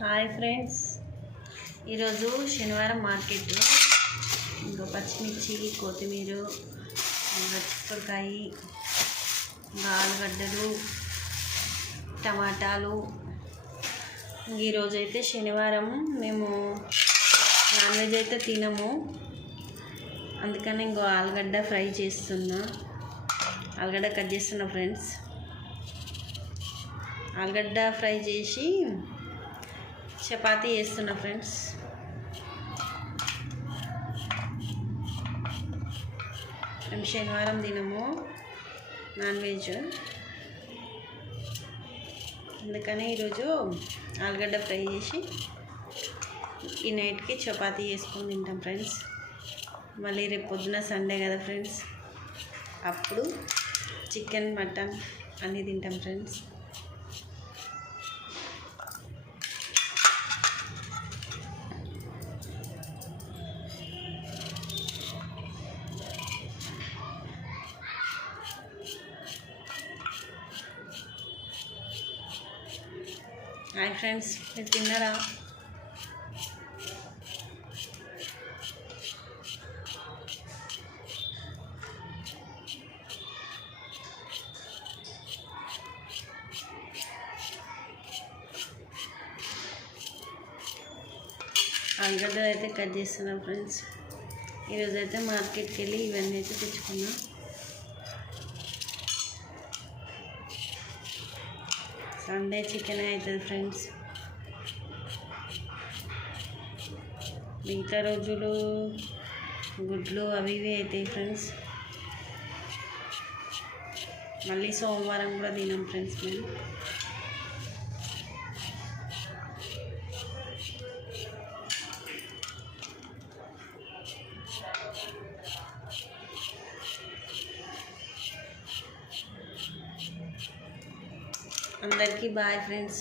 Hi friends, ఈరోజు శనివారం మార్కెట్లో ఇంకా పచ్చిమిర్చి, కొత్తిమీర, చిక్కుడుకాయ, ఆలుగడ్డలు, టమాటాలు. ఈరోజు అయితే శనివారం మేము నాన్ వెజ్ అయితే తినము, అందుకని ఇంకో ఆలుగడ్డ ఫ్రై చేస్తున్నా. ఆలుగడ్డ కట్ చేస్తున్నా ఫ్రెండ్స్. ఆలుగడ్డ ఫ్రై చేసి చపాతీ చేస్తున్నా ఫ్రెండ్స్. మేము శనివారం తినము నాన్ వెజ్, అందుకని ఈరోజు ఆలుగడ్డ ఫ్రై చేసి ఈ నైట్కి చపాతీ చేసుకొని తింటాం ఫ్రెండ్స్. మళ్ళీ రేపు పొద్దున సండే కదా ఫ్రెండ్స్, అప్పుడు చికెన్, మటన్ అన్నీ తింటాం ఫ్రెండ్స్. హాయ్ ఫ్రెండ్స్, మీరు తిన్నారా? ఆలుగడ్డలు అయితే కట్ చేస్తున్నాం ఫ్రెండ్స్. ఈరోజు అయితే మార్కెట్కి వెళ్ళి ఇవన్నీ అయితే తెచ్చుకున్నాం. సండే చికెన్ అవుతుంది ఫ్రెండ్స్. మిగతా రోజులు గుడ్లు అవి ఇవి అవుతాయి ఫ్రెండ్స్. మళ్ళీ సోమవారం కూడా తినాం ఫ్రెండ్స్ మేము. అందరికీ బాయ్ ఫ్రెండ్స్.